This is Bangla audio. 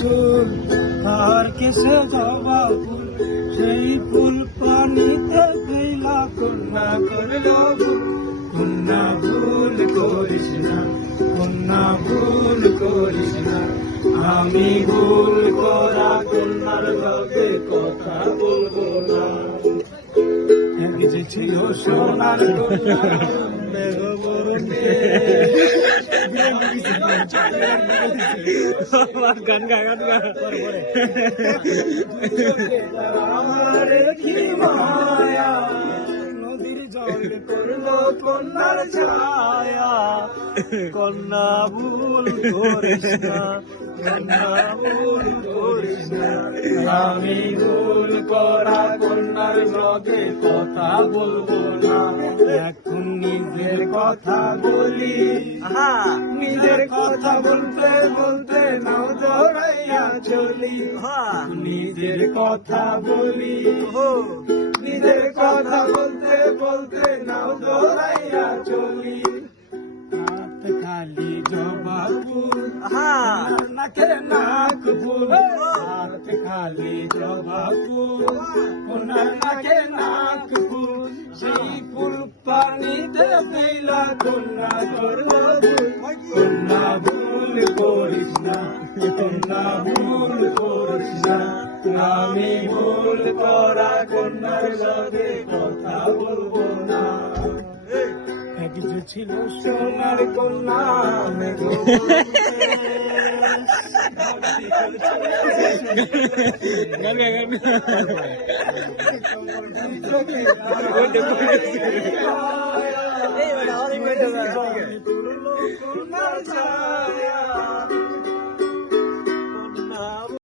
চুল আর কেসে জবা ফুল, সেই ফুল পানিতে দিলা কন্যা করল ভুল। কন্যা ভুল করিস না, কন্যা ভুল করিস না, আমি ভুল করা কন্যার লগে কথা বলবো না। এক যে ছিল সোনার কন্যা মেঘ বরণে। গান গা গান গা আমার কি মায়া, নদীর জল করলো কন্যার ছায়া। কন্যা ভুল করিস না, কন্যা ভুল করিস না, আমি ভুল করা কন্যার লগে কথা বলবো না। এখন নিজের কথা বলি, নিজের কথা বলতে বলতে নাও দৌড়াইয়া চলি। নিজের কথা বলি, নিজের কথা বলতে বলতে নাও দৌড়াইয়া চলি। হাত খালি জবা ফুল, নাকে নাক ফুল, হাত খালি জবা ফুল, ওনার নাকে নাক ফুল, সেই ফুল পানিতে দিলা কন্যা করল ভুল। কন্যা ভুল করিস না, কন্যা ভুল করিস না, আমি ভুল করা কন্যার লগে কথা বলবো না। এক যে ছিল সোনার কন্যা মেঘ বরণে।